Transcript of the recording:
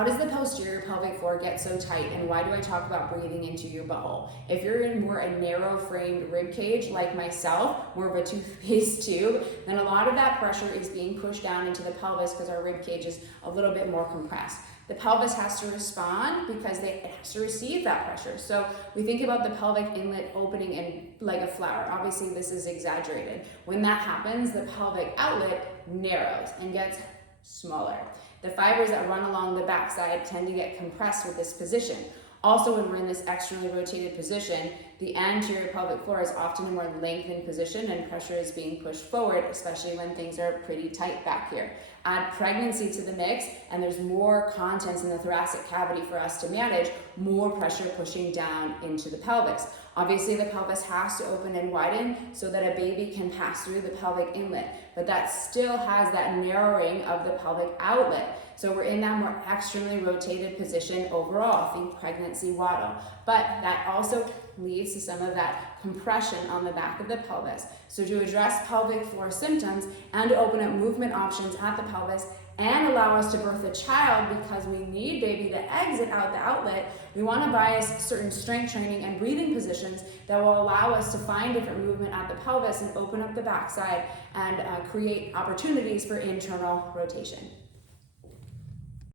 How does the posterior pelvic floor get so tight, and why do I talk about breathing into your butthole? If you're in more a narrow framed rib cage like myself, more of a toothpaste tube, then a lot of that pressure is being pushed down into the pelvis because our rib cage is a little bit more compressed. The pelvis has to respond because it has to receive that pressure. So we think about the pelvic inlet opening in like a flower. Obviously this is exaggerated. When that happens, the pelvic outlet narrows and gets smaller. The fibers that run along the backside tend to get compressed with this position. Also, when we're in this externally rotated position, the anterior pelvic floor is often a more lengthened position and pressure is being pushed forward, especially when things are pretty tight back here. Add pregnancy to the mix, and there's more contents in the thoracic cavity for us to manage, more pressure pushing down into the pelvis. Obviously, the pelvis has to open and widen so that a baby can pass through the pelvic inlet, but that still has that narrowing of the pelvic outlet. So we're in that more externally rotated position overall. Think pregnancy waddle. But that also leads to some of that compression on the back of the pelvis. So to address pelvic floor symptoms and to open up movement options at the pelvis and allow us to birth a child, because we need baby to exit out the outlet, we want to bias certain strength training and breathing positions that will allow us to find different movement at the pelvis and open up the backside and create opportunities for internal rotation.